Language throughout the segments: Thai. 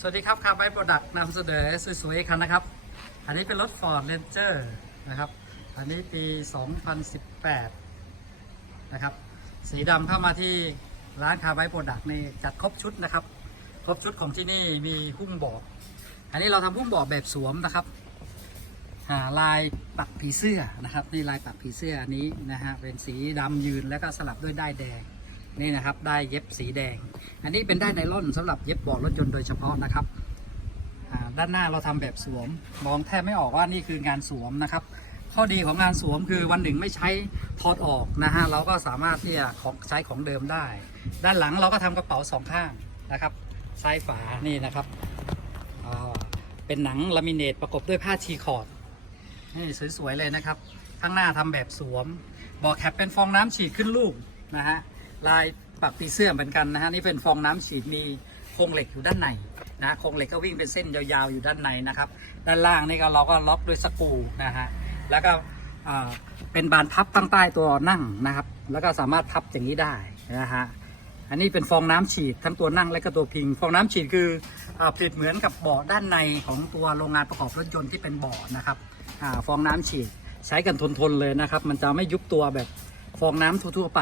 สวัสดีครับคาร์ไบโปรดักต์นำเสนอสวยๆคันนะครับ อันนี้เป็นรถ Ford Ranger นะครับ อันนี้ปี 2018 นะครับ สีดำเข้ามาที่ร้านคาร์ไบโปรดักต์นี่จัดครบชุดนะครับ ครบชุดของที่นี่มีหุ้มเบาะอันนี้เราทำหุ้มเบาะแบบสวมนะครับหาลายปักผีเสื้อนะครับ นี่ลายปักผีเสื้ออันนี้นะฮะ เป็นสีดำยืนแล้วก็สลับด้วยด้ายแดง นี่นะครับได้เย็บสีแดง อันนี้เป็นได้ไนล่อนสำหรับเย็บเบาะรถยนต์โดยเฉพาะนะครับด้านหน้าเราทำแบบสวม มองแทบไม่ออกว่านี่คืองานสวมนะครับ ข้อดีของงานสวมคือวันหนึ่งไม่ใช้ถอดออกนะฮะเราก็สามารถที่จะของใช้ของเดิมได้ ด้านหลังเราก็ทำกระเป๋าสองข้างนะครับ ซ้ายฝานี่นะครับเป็นหนังลามิเนตประกบด้วยผ้าชีคอร์ดนี่สวยๆเลยนะครับ ข้างหน้าทำแบบสวมบอกแคปเป็นฟองน้ำฉีดขึ้นลูกนะฮะ ลายปักปีเสื้อเหมือนกันนะฮะนี่เป็นฟองน้ำฉีดมีโครงเหล็กอยู่ด้านในนะโครงเหล็กก็วิ่งเป็นเส้นยาวๆอยู่ด้านในนะครับ ด้านล่างนี่ก็เราก็ล็อกด้วยสกูนะฮะแล้วก็เป็นบานพับตั้งใต้ตัวนั่งนะครับ แล้วก็สามารถพับอย่างนี้ได้นะฮะอันนี้เป็นฟองน้ำฉีดทั้งตัวนั่งและก็ตัวพิง ฟองน้ำฉีดคืออาผลิตเหมือนกับเบาะด้านในของตัวโรงงานประกอบรถยนต์ที่เป็นเบาะนะครับอฟองน้ำฉีดใช้กันทนๆเลยนะครับ มันจะไม่ยุบตัวแบบฟองน้ำทั่วๆไป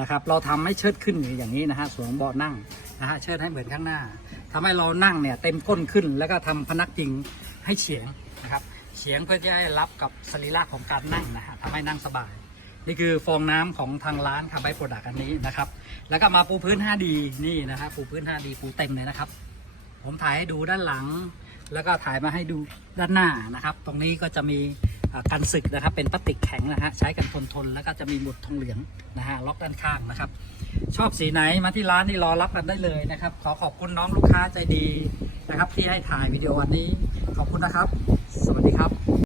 นะครับ เราทำให้เชิดขึ้นอย่างนี้นะฮะสวมเบาะนั่งนะฮะเชิดให้เหมือนข้างหน้าทำให้เรานั่งเนี่ยเต็มก้นขึ้น แล้วก็ทำพนักพิงให้เฉียงนะครับเฉียงเพื่อที่ให้รับกับสรีระของการนั่งนะฮะทำให้นั่งสบาย นี่คือฟองน้ำของทางร้านคาร์ไบโปรดักอันนี้นะครับ แล้วก็มาปูพื้น 5D นี่นะครับปูพื้น 5D ปูเต็มเลยนะครับ ผมถ่ายให้ดูด้านหลัง แล้วก็ถ่ายมาให้ดูด้านหน้านะครับ ตรงนี้ก็จะมี กันสึกนะครับ เป็นพลาสติกแข็งนะฮะใช้กันทนทนๆแล้วก็จะมีหมุดทองเหลืองนะฮะล็อกด้านข้างนะครับ ชอบสีไหนมาที่ร้านนี่รอรับกันได้เลยนะครับ ขอขอบคุณน้องลูกค้าใจดีนะครับ ที่ให้ถ่ายวิดีโอวันนี้ขอบคุณนะครับ สวัสดีครับ